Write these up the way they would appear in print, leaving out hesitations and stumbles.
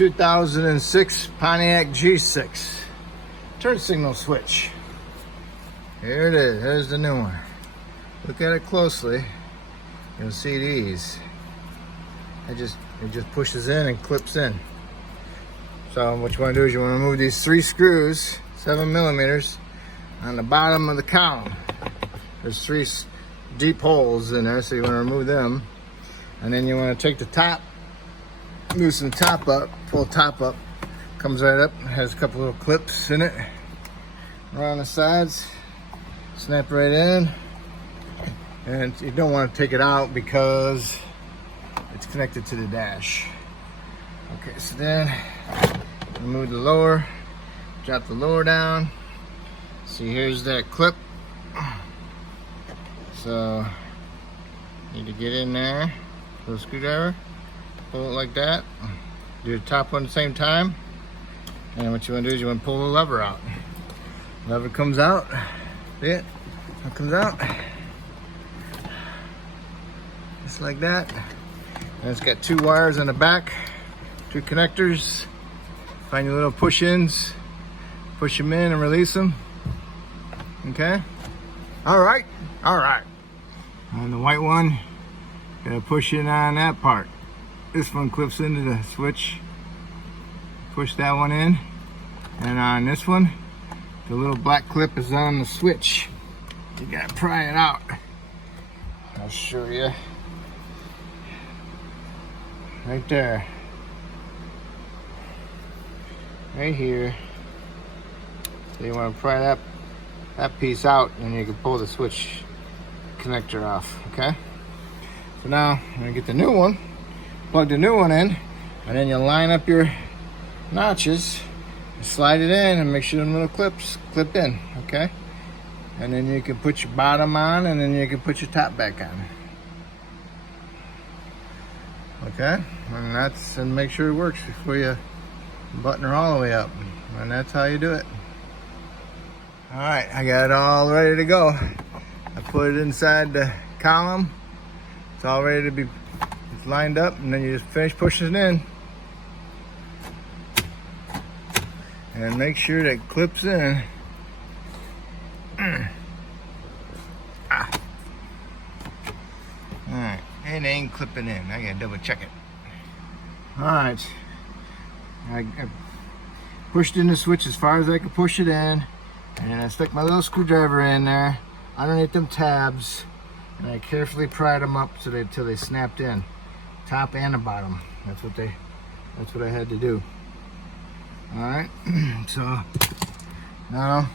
2006 Pontiac G6 turn signal switch. Here it is. There's the new one. Look at it closely. You'll see these. It just pushes in and clips in. So what you want to do is you want to remove these 3 screws, 7mm, on the bottom of the column. There's 3 deep holes in there, so you want to remove them. And then you want to take the top, loosen the top up, pull the top up, comes right up, has a couple little clips in it around the sides, snap right in. And you don't want to take it out because it's connected to the dash. Okay, so then remove the lower, drop the lower down. See, here's that clip. So need to get in there with a screwdriver, pull it like that, do the top one at the same time, and what you want to do is you want to pull the lever out. Lever comes out, see it? It comes out just like that, and it's got 2 wires on the back, 2 connectors. Find your little push-ins, push them in and release them. Okay, all right. And the white one, gotta push in on that part. This one clips into the switch. Push that one in. And on this one, the little black clip is on the switch. You gotta pry it out. I'll show you. Right there. Right here. So you wanna pry that piece out, and you can pull the switch connector off. Okay, so now I'm gonna get the new one, plug the new one in, and then you line up your notches, slide it in, and make sure the little clips clip in. Okay, and then you can put your bottom on, and then you can put your top back on. Okay, and make sure it works before you button her all the way up, and that's how you do it. All right, I got it all ready to go. I put it inside the column. It's all ready to be lined up, and then you just finish pushing it in. And make sure that it clips in. Alright, it ain't clipping in. I gotta double check it. Alright, I pushed in the switch as far as I could push it in, and I stuck my little screwdriver in there underneath them tabs, and I carefully pried them up till they snapped in, top and the bottom. That's what I had to do. All right, so now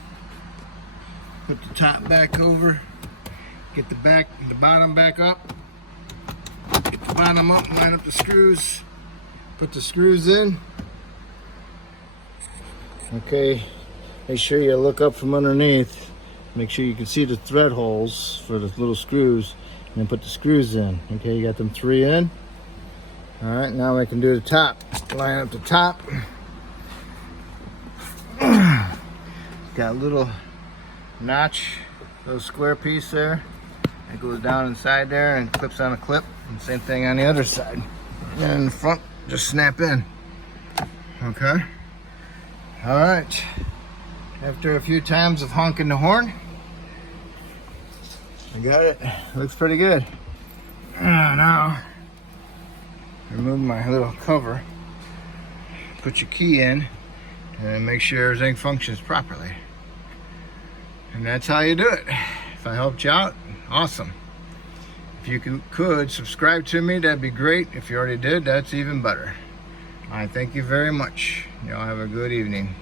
put the top back over, get the bottom back up, get the bottom up, line up the screws, put the screws in. Okay, make sure you look up from underneath. Make sure you can see the thread holes for the little screws, and then put the screws in. Okay, you got them 3 in. All right, now we can do the top. Line up the top. Got a little notch, little square piece there. It goes down inside there and clips on a clip. And same thing on the other side. And in the front, just snap in. Okay. All right. After a few times of honking the horn, I got it. Looks pretty good. Now, remove my little cover, put your key in, and make sure everything functions properly. And that's how you do it. If I helped you out, awesome. If you could subscribe to me, that'd be great. If you already did, that's even better. I thank you very much. Y'all have a good evening.